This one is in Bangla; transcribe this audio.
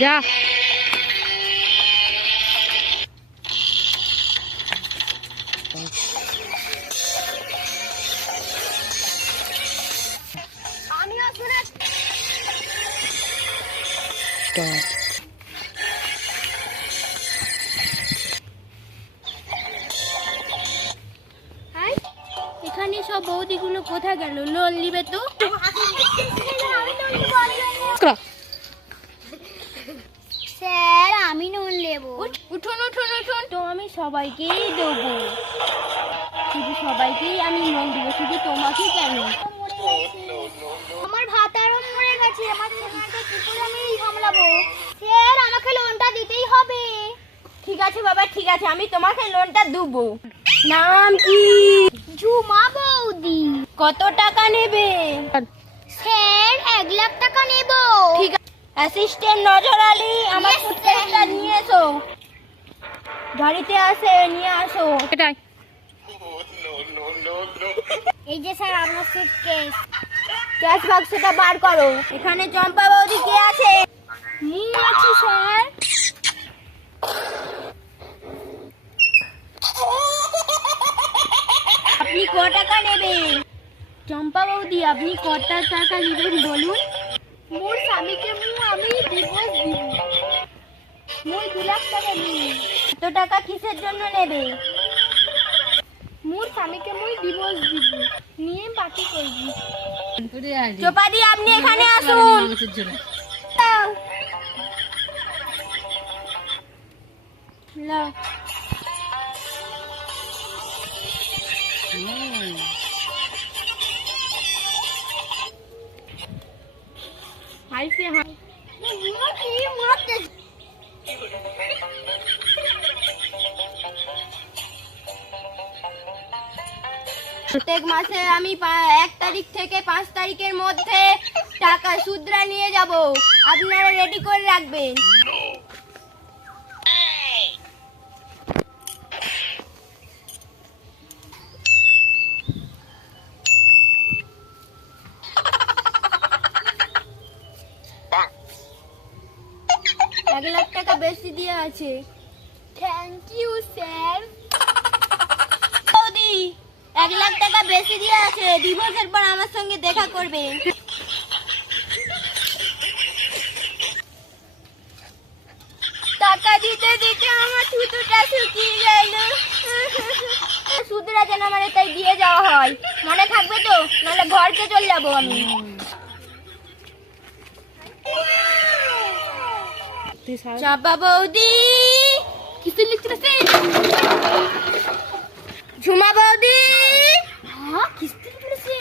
যা। এখানে সব বৌদিগুলো কোথায় গেল? লোন নিবে তো? স্যার আমি লোন নেব। উঠুন উঠুন উঠুন। তো আমি সবাইকেই দেবো, শুধু সবাইকেই আমি লোন দেবো, শুধু তোমাকে কেন? আমার ভাত আরো মরে গেছে, আমার সোনাটা কি করে আমি সামলাবো? স্যার আমাকে লোনটা দিতেই হবে। ঠিক আছে বাবা, ঠিক আছে, আমি তোমাকে লোনটা দেবো। নাম কি? ঝুমা বৌদি। কত টাকা নেবে? স্যার 1 লাখ টাকা নেব। ঠিক আছে, অ্যাসিস্ট্যান্ট নজর আলী আমার সুটকেসটা নিয়ে এসো। গাড়িতে আসে, নিয়ে আসো। এটাই এই যে স্যার আপনার সুটকেস। ক্যাশ বাক্সটা বার করো। এখানে চম্পা বৌদি কে আছে? আছি স্যার। আপনি ক টাকা নেবেন? চম্পা বৌদি আপনি কত টাকা নেবেন বলুন? মোর স্বামীকে আমি ডিভোর্স দিব। মোর 2 লাখ টাকা নিই। কত টাকা কিসের জন্য নেবে? মোর স্বামীকে মুই ডিভোর্স দিব, নিয়ে বাকি করব। চোপাদি আপনি এখানে আসুন। লাও। প্রত্যেক মাসে আমি 1 তারিখ থেকে 5 তারিখের মধ্যে টাকা সুদরা নিয়ে যাব, আপনারা রেডি করে রাখবেন। এক লাখ টাকা বেশি দিয়ে আছে। Thank you sir. বৌদি 1 লাখ টাকা বেশি দিয়ে আছে, ডিভোর্সের পর আমার সঙ্গে দেখা করবে। টাকা দিতে দিতে আমার থুতুটা শুকিয়ে গেল। সুদরা যেন আমার তাই দিয়ে যাওয়া হয়, মনে থাকবে তো? নাহলে ঘরকে চলে যাবো আমি। চাপা বৌদি কিসে লিখতেছে? ঝুমা বৌদি। হ্যাঁ কিসে লিখতেছে?